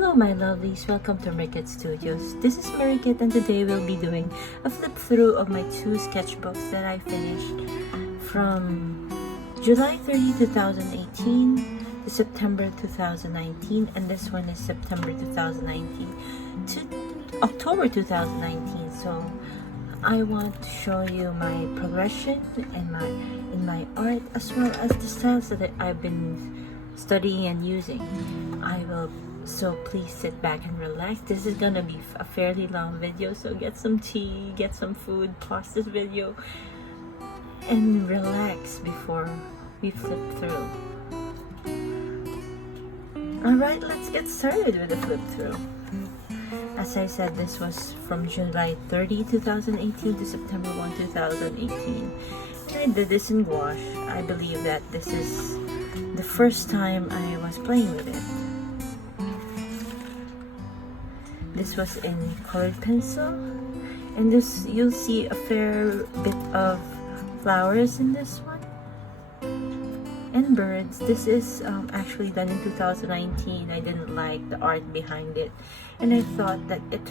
Hello my lovelies, welcome to Marikit Studios. This is Marikit and today we'll be doing a flip through of my two sketchbooks that I finished from July 30, 2018 to September 2019, and this one is September 2019 to October 2019. So I want to show you my progression in my art, as well as the styles that I've been studying and using. So please sit back and relax. This is gonna be a fairly long video, so get some tea, get some food, pause this video and relax before we flip through. Alright, let's get started with the flip through. As I said, this was from July 30, 2018 to September 1, 2018. And I did this in gouache. I believe that this is the first time I was playing with it. This was in colored pencil, and this, you'll see a fair bit of flowers in this one and birds. This is actually done in 2019. I didn't like the art behind it, and I thought that it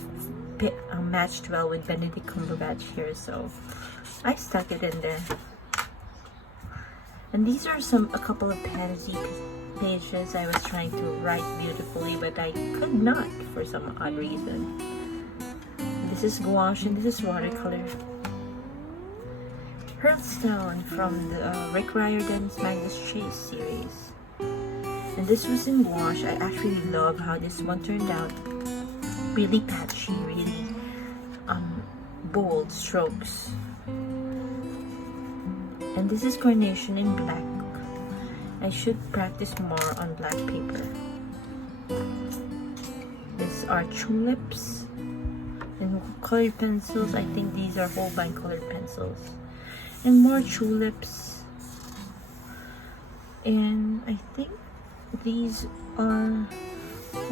matched well with Benedict Cumberbatch here, so I stuck it in there. And these are a couple of pansy pages. I was trying to write beautifully, but I could not for some odd reason. This is gouache and this is watercolor. Hearthstone from the Rick Riordan's Magnus Chase series. And this was in gouache. I actually love how this one turned out. Really patchy, really bold strokes. And this is Carnation in black. I should practice more on black paper. These are tulips and colored pencils. I think these are Holbein colored pencils. And more tulips. And I think these are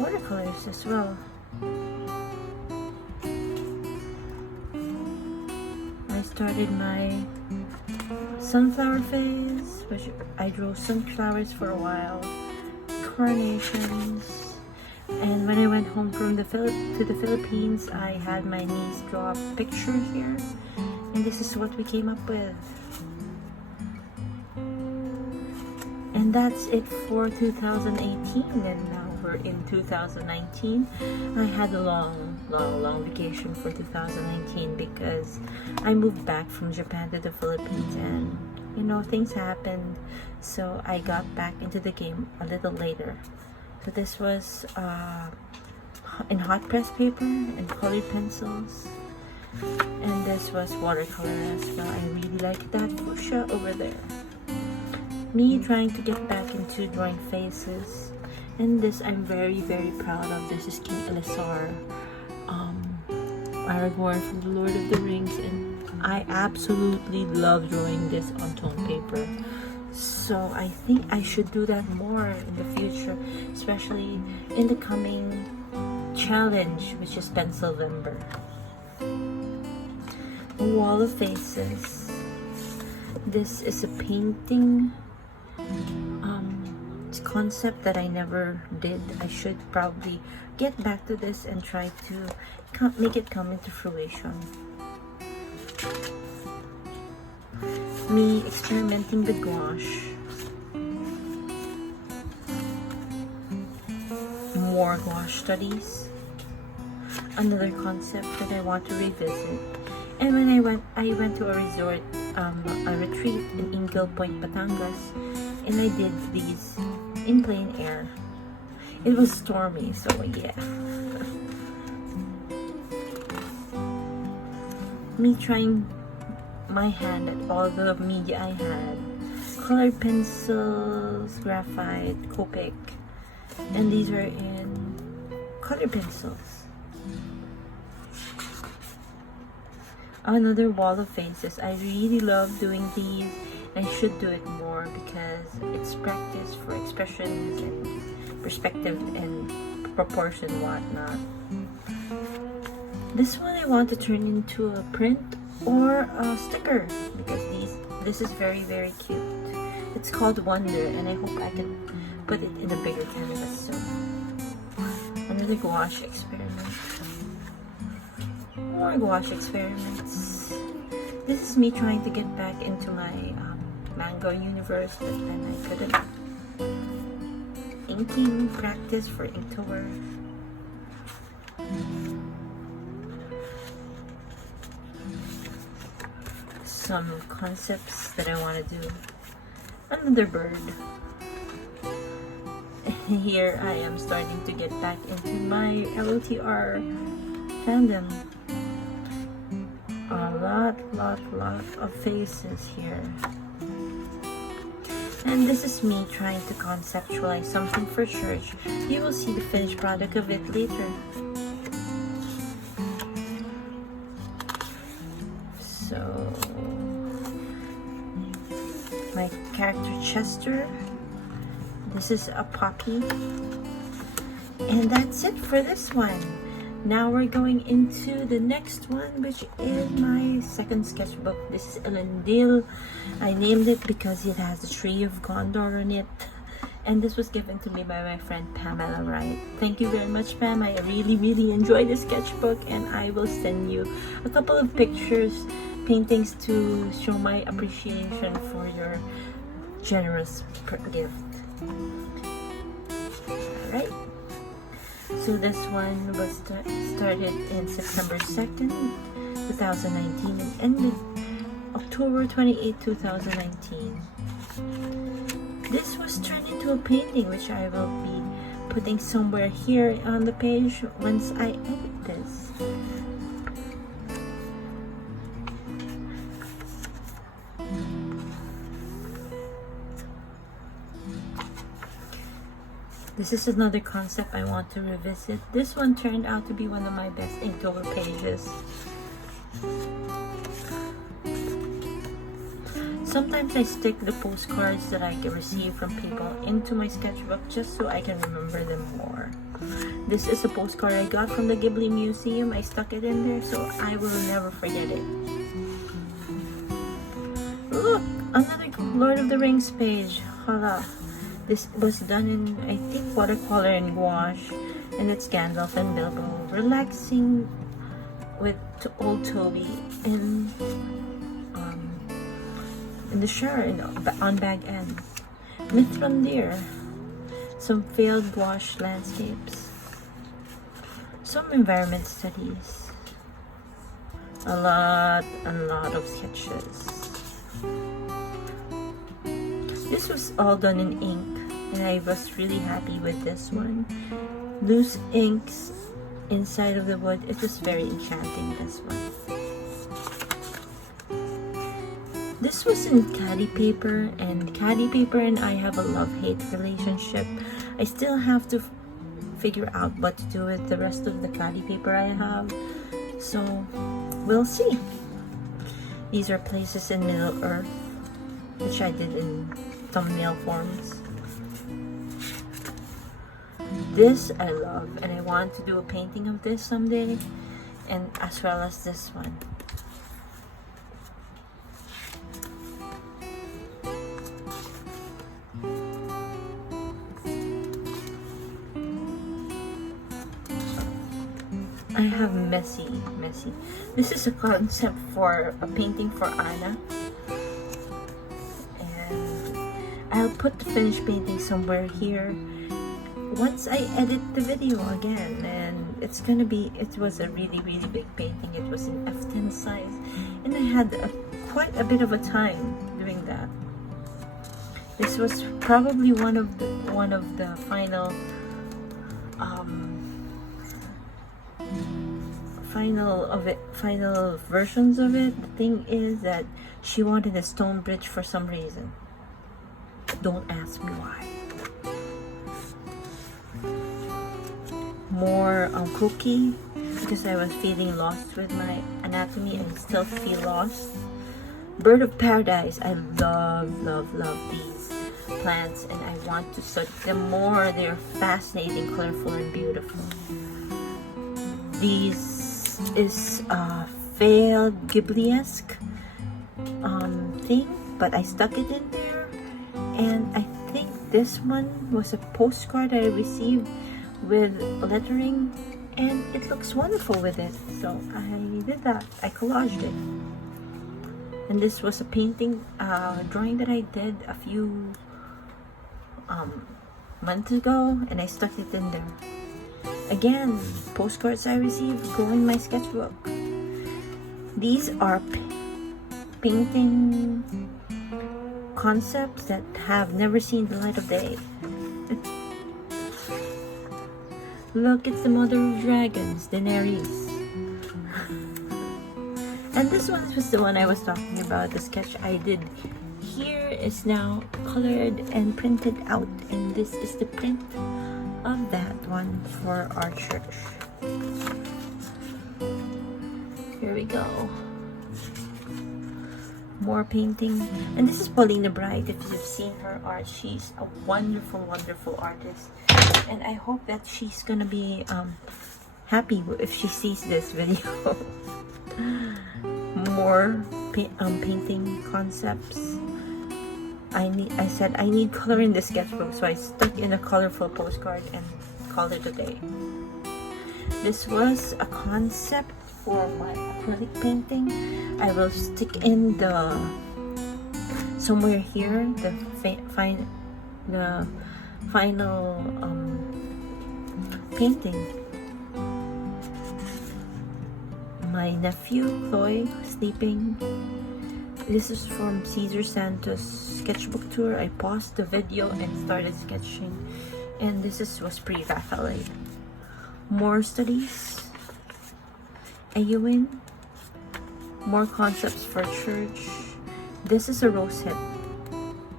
watercolors as well. I started my sunflower phase, which I drew sunflowers for a while, carnations, and when I went home from the Philippines, I had my niece draw a picture here, and this is what we came up with. And that's it for 2018, and now we're in 2019. I had a long vacation for 2019 because I moved back from Japan to the Philippines, and you know, things happened, so I got back into the game a little later. So this was in hot press paper and colored pencils, and this was watercolor as well. I really like that fuchsia over there. Me trying to get back into drawing faces. And this I'm very proud of. This is King Elessar, Aragorn from the Lord of the Rings, and I absolutely love drawing this on tone paper. So I think I should do that more in the future, especially in the coming challenge, which is Pencilvember. A wall of faces. This is a painting concept that I never did. I should probably get back to this and try to make it come into fruition. Me experimenting with gouache. More gouache studies. Another concept that I want to revisit. And when I went to a resort, a retreat in Ingle Point, Batangas, and I did these in plein air. It was stormy, so yeah. Me trying my hand at all the media I had. Colored pencils, graphite, Copic, and these are in colored pencils. Another wall of faces. I really love doing these. I should do it more because it's practice for expressions and perspective and proportion, whatnot. This one I want to turn into a print or a sticker because this is very cute. It's called Wonder, and I hope I can put it in a bigger canvas soon. Another gouache experiment. More gouache experiments. This is me trying to get back into my mango universe, but then I couldn't. Inking practice for Inktober. Some concepts that I want to do. Another bird. Here I am starting to get back into my LOTR fandom. A lot of faces here. And this is me trying to conceptualize something for church. You will see the finished product of it later. So, my character Chester. This is a poppy. And that's it for this one. Now we're going into the next one, which is my second sketchbook. This is Elendil. I named it because it has the tree of Gondor on it. And this was given to me by my friend Pamela Wright. Thank you very much, Pam. I really enjoyed the sketchbook, and I will send you a couple of pictures, paintings to show my appreciation for your generous gift. Alright. So this one was started in September 2nd, 2019 and ended October 28, 2019. This was turned into a painting, which I will be putting somewhere here on the page once I edit this. This is another concept I want to revisit. This one turned out to be one of my best Inktober pages. Sometimes I stick the postcards that I can receive from people into my sketchbook just so I can remember them more. This is a postcard I got from the Ghibli Museum. I stuck it in there so I will never forget it. Look! Another Lord of the Rings page. Hala! This was done in, I think, watercolor and gouache, and it's Gandalf and Bilbo relaxing with old Toby in the shower on Bag End. Mithrandir, some failed gouache landscapes, some environment studies, a lot of sketches. This was all done in ink, and I was really happy with this one. Loose inks inside of the wood. It was very enchanting, this one. This was in caddy paper, and caddy paper and I have a love-hate relationship. I still have to figure out what to do with the rest of the caddy paper I have, so we'll see. These are places in Middle Earth, which I did in thumbnail forms. This I love, and I want to do a painting of this someday, and as well as this one. I have messy. This is a concept for a painting for Anna. I'll put the finished painting somewhere here once I edit the video again, and it's gonna be, it was a really big painting. It was in F10 size, and I had quite a bit of a time doing that. This was probably one of the final final versions of it. The thing is that she wanted a stone bridge for some reason. Don't ask me why. More cookie, because I was feeling lost with my anatomy and still feel lost. Bird of Paradise. I love these plants, and I want to study them more. They're fascinating, colorful, and beautiful. These is a failed Ghibli-esque thing, but I stuck it in there. And I think this one was a postcard I received with lettering, and it looks wonderful with it. So I did that. I collaged it. And this was a painting, drawing that I did a few months ago, and I stuck it in there. Again, postcards I received go in my sketchbook. These are painting concepts that have never seen the light of day. Look, it's the mother of dragons, Daenerys. And this one was the one I was talking about. The sketch I did here is now colored and printed out, and this is the print of that one for our church. Here we go. More painting. And this is Paulina Bright. If you've seen her art, she's a wonderful, wonderful artist. And I hope that she's gonna be happy if she sees this video. More painting concepts. I said I need color in the sketchbook, so I stuck in a colorful postcard and called it a day. This was a concept for my acrylic painting. I will stick in the somewhere here the final painting. My nephew Chloe sleeping. This is from Cesar Santos sketchbook tour. I paused the video and started sketching, and this was pre-Raphael. More studies. Ayuin. More concepts for church. This is a rose hip,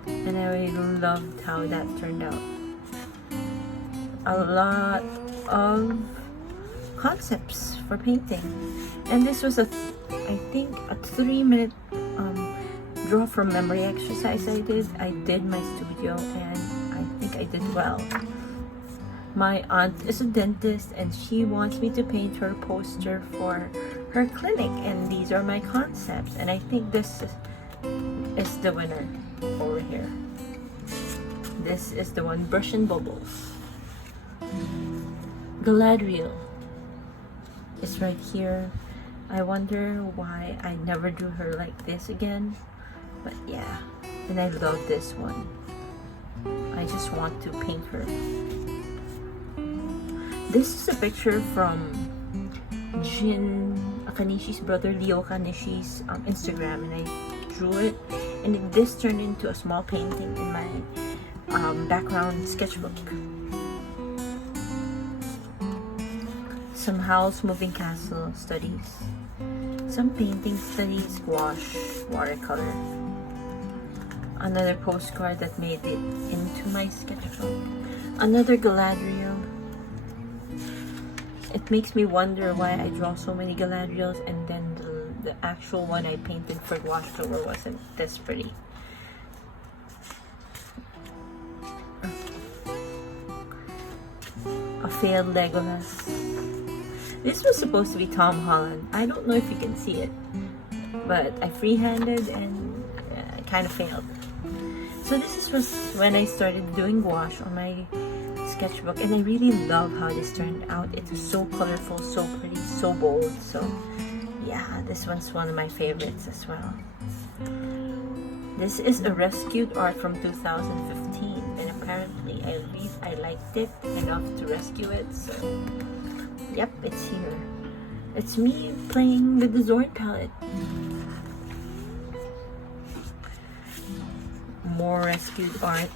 and I loved how that turned out. A lot of concepts for painting, and this was I think a 3-minute draw from memory exercise I did my studio, and I think I did well. My aunt is a dentist, and she wants me to paint her poster for her clinic, and these are my concepts, and I think this is the winner over here. This is the one, Brush and Bubbles. Galadriel is right here. I wonder why I never drew her like this again, but yeah, and I love this one. I just want to paint her. This is a picture from Jin Akanishi's brother, Leo Akanishi's Instagram, and I drew it, and this turned into a small painting in my background sketchbook. Some Howl's Moving Castle studies. Some painting studies, gouache, watercolor. Another postcard that made it into my sketchbook. Another Galadriel. It makes me wonder why I draw so many Galadriels, and then the actual one I painted for gouache tour wasn't this pretty. A failed Legolas. This was supposed to be Tom Holland. I don't know if you can see it, but I freehanded and kind of failed. So this was when I started doing gouache on my sketchbook, and I really love how this turned out. It was so colorful, so pretty, so bold. So yeah, this one's one of my favorites as well. This is a rescued art from 2015, and apparently I liked it enough to rescue it. So yep, it's here. It's me playing with the Zord palette. More rescued art.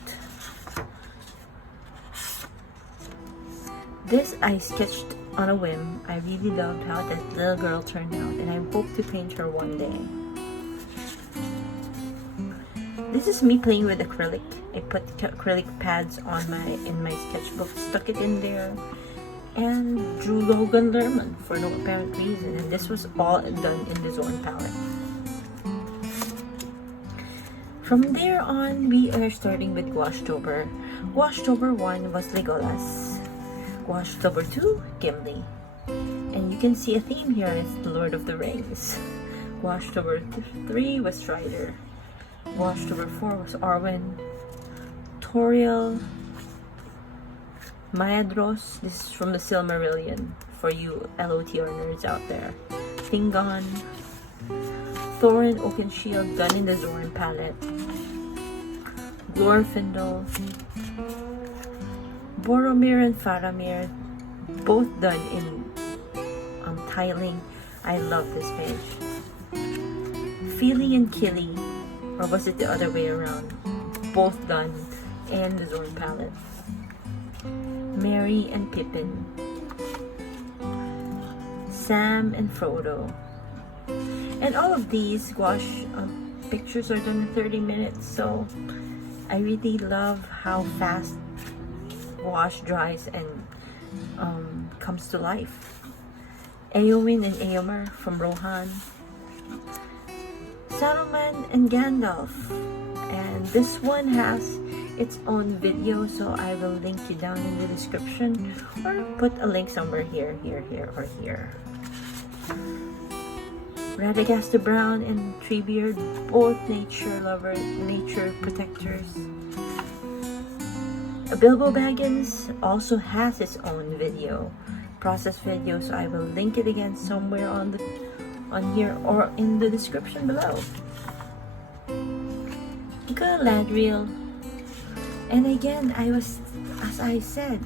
This I sketched on a whim. I really loved how that little girl turned out, and I hope to paint her one day. This is me playing with acrylic. I put acrylic pads on in my sketchbook, stuck it in there, and drew Logan Lerman for no apparent reason, and this was all done in the Zord palette. From there on, we are starting with Gouachetober. Gouachetober 1 was Legolas. Gouachetober 2, Gimli. And you can see a theme here, it's the Lord of the Rings. Gouachetober 3 was Strider. Gouachetober 4 was Arwen. Toriel. Maedhros, this is from the Silmarillion, for you LOTR nerds out there. Thinggon, Thorin Oakenshield done in the Zorn palette. Glorfindel, Boromir and Faramir, both done in tiling. I love this page. Fili and Kili, or was it the other way around? Both done in the Zorn palette. Merry and Pippin, Sam and Frodo, and all of these gouache pictures are done in 30 minutes, so I really love how fast gouache dries and comes to life. Eowyn and Eomer from Rohan, Saruman and Gandalf, and this one has its own video, so I will link you down in the description or put a link somewhere here, or here. Radagast the Brown and Treebeard, both nature lovers, nature protectors. Bilbo Baggins also has his own video, process video, so I will link it again somewhere on here or in the description below. Galadriel, and again, as I said,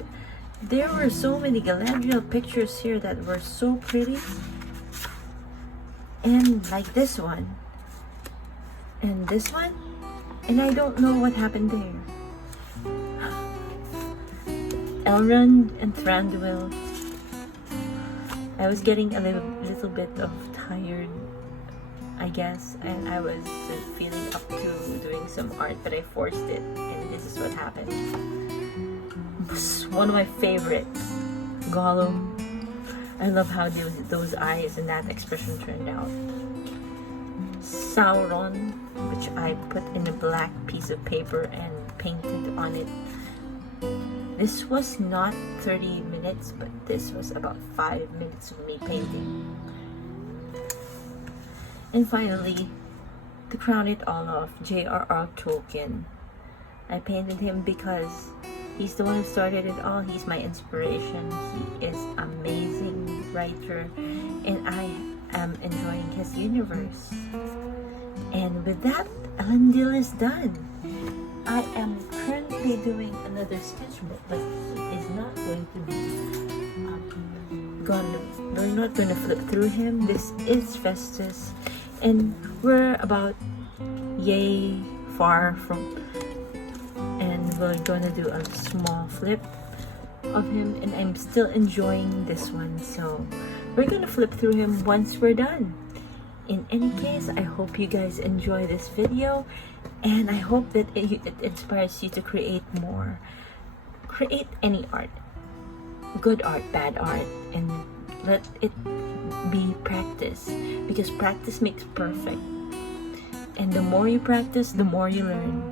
there were so many Galadriel pictures here that were so pretty, and like this one, and this one, and I don't know what happened there. Elrond and Thranduil. I was getting a little bit of tired, I guess, and I was feeling up to doing some art, but I forced it, and this is what happened. One of my favorites, Gollum. I love how those eyes and that expression turned out. Sauron, which I put in a black piece of paper and painted on it. This was not 30 minutes, but this was about 5 minutes of me painting. And finally, to crown it all off, J.R.R. Tolkien. I painted him because he's the one who started it all. He's my inspiration. He is an amazing writer, and I am enjoying his universe. And with that, Elendil is done. I am currently doing another sketchbook, but it is not going to be we're not going to flip through him. This is Festus, and we're about yay far from, and we're going to do a small flip of him, and I'm still enjoying this one, so we're going to flip through him once we're done. In any case, I hope you guys enjoy this video, and I hope that it inspires you to create more. Create any art, good art, bad art, and let it be practice, because practice makes perfect. And the more you practice, the more you learn,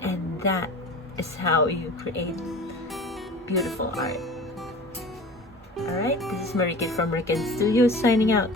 and that is how you create beautiful art. Alright, this is Marikit from Riken Studios signing out.